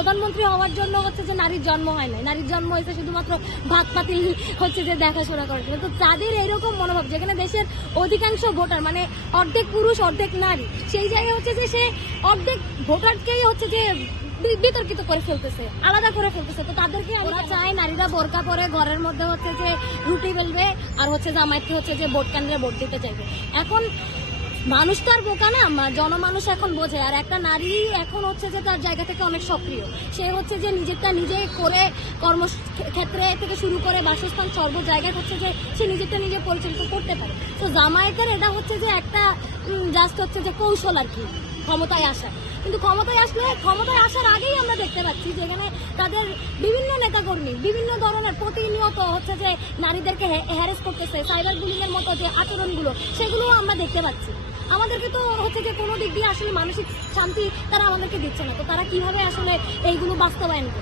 প্রধানমন্ত্রী হওয়ার জন্য হচ্ছে যে নারীর জন্ম হয় না, নারীর জন্ম হয়েছে শুধুমাত্র ভাত পাতিল হচ্ছে যে দেখাশোনা করার জন্য। তো তাদের এইরকম মনোভাব, যেখানে দেশের অধিকাংশ ভোটার মানে অর্ধেক পুরুষ অর্ধেক নারী, সেই জায়গায় হচ্ছে যে সে অর্ধেক ভোটারকেই হচ্ছে যে বিতর্কিত করে ফেলতেছে, আলাদা করে ফেলতেছে। তো তাদেরকে ওরা চায় নারীরা বোরকা পরে ঘরের মধ্যে হচ্ছে যে রুটি বেলবে আর হচ্ছে জামাইকে হচ্ছে যে ভোট কেন্দ্রে ভোট দিতে চাইবে। এখন মানুষ তো আর বোকা না, জনমানুষ এখন বোঝে। আর একটা নারী এখন হচ্ছে যে তার জায়গা থেকে অনেক সক্রিয়, সে হচ্ছে যে নিজেরটা নিজে করে কর্মক্ষেত্রে থেকে শুরু করে বাসস্থান সর্ব জায়গায় হচ্ছে যে সে নিজেরটা নিজে পরিচালিত করতে পারে। তো জামায়াতের এটা হচ্ছে যে একটা জাস্ট হচ্ছে যে কৌশল আর কি ক্ষমতায় আসা। কিন্তু ক্ষমতায় আসার আগেই আমরা দেখতে পাচ্ছি যেখানে তাদের বিভিন্ন নেতাকর্মী বিভিন্ন ধরনের প্রতিনিয়ত হচ্ছে যে নারীদেরকে হ্যারেস করতেছে, সাইবার বুলিং এর মতো যে আচরণগুলো সেগুলোও আমরা দেখতে পাচ্ছি। আমাদেরকে তো হচ্ছে যে কোনো দিক দিয়ে আসলে মানসিক শান্তি তারা আমাদেরকে দিচ্ছে না। তো তারা কিভাবে আসলে এইগুলো বাস্তবায়ন করবে?